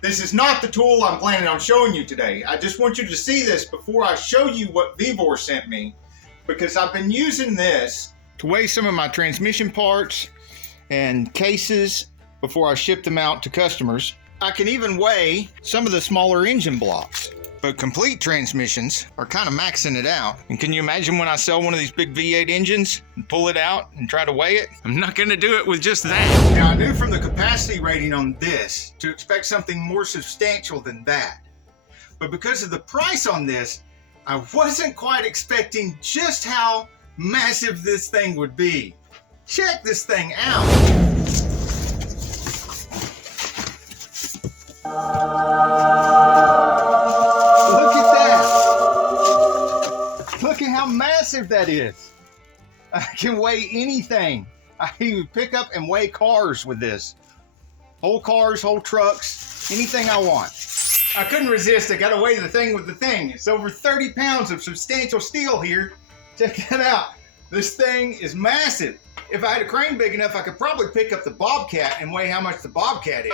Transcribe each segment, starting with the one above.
This is not the tool I'm planning on showing you today. I just want you to see this before I show you what Vevor sent me, because I've been using this to weigh some of my transmission parts and cases before I ship them out to customers. I can even weigh some of the smaller engine blocks. But complete transmissions are kind of maxing it out. And can you imagine when I sell one of these big V8 engines and pull it out and try to weigh it? I'm not going to do it with just that. Now, I knew from the capacity rating on this to expect something more substantial than that. But because of the price on this, I wasn't quite expecting just how massive this thing would be. Check this thing out. Look at how massive that is. I can weigh anything. I can even pick up and weigh cars with this. Whole cars, whole trucks, anything I want. I couldn't resist. I got to weigh the thing with the thing. It's over 30 pounds of substantial steel here. Check that out. This thing is massive. If I had a crane big enough, I could probably pick up the Bobcat and weigh how much the Bobcat is.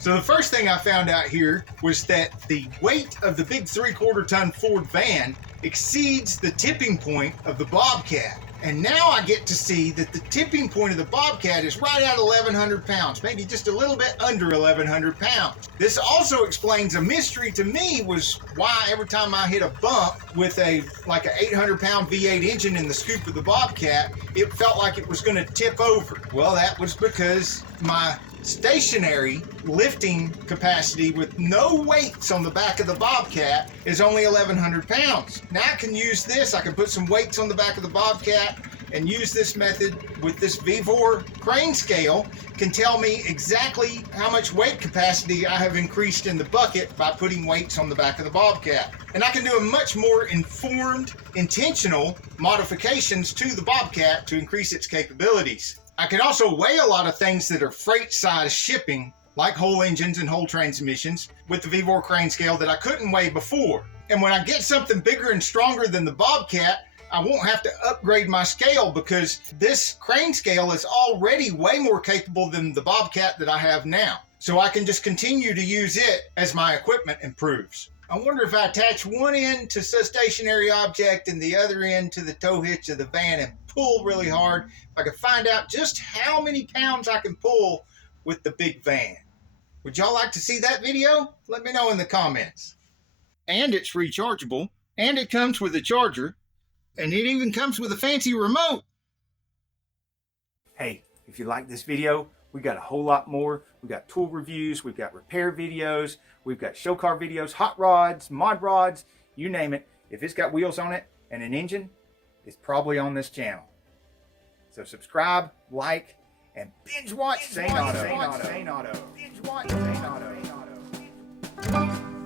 So the first thing I found out here was that the weight of the big 3/4 ton Ford van exceeds the tipping point of the Bobcat. And now I get to see that the tipping point of the Bobcat is right at 1,100 pounds, maybe just a little bit under 1,100 pounds. This also explains a mystery to me, was why every time I hit a bump with like an 800 pound V8 engine in the scoop of the Bobcat, it felt like it was gonna tip over. Well, that was because my stationary lifting capacity with no weights on the back of the Bobcat is only 1,100 pounds. Now I can use this, I can put some weights on the back of the Bobcat and use this method with this Vevor crane scale, can tell me exactly how much weight capacity I have increased in the bucket by putting weights on the back of the Bobcat. And I can do a much more informed, intentional modifications to the Bobcat to increase its capabilities. I can also weigh a lot of things that are freight size shipping, like whole engines and whole transmissions, with the Vevor crane scale that I couldn't weigh before. And when I get something bigger and stronger than the Bobcat, I won't have to upgrade my scale, because this crane scale is already way more capable than the Bobcat that I have now. So I can just continue to use it as my equipment improves. I wonder if I attach one end to a stationary object and the other end to the tow hitch of the van and pull really hard, if I could find out just how many pounds I can pull with the big van. Would y'all like to see that video? Let me know in the comments. And it's rechargeable, and it comes with a charger, and it even comes with a fancy remote. Hey, if you like this video, we got a whole lot more. We got tool reviews, we've got repair videos, we've got show car videos, hot rods, mod rods, you name it. If it's got wheels on it and an engine, it's probably on this channel. So subscribe, like, and binge watch InSane Auto. Binge watch InSane Auto.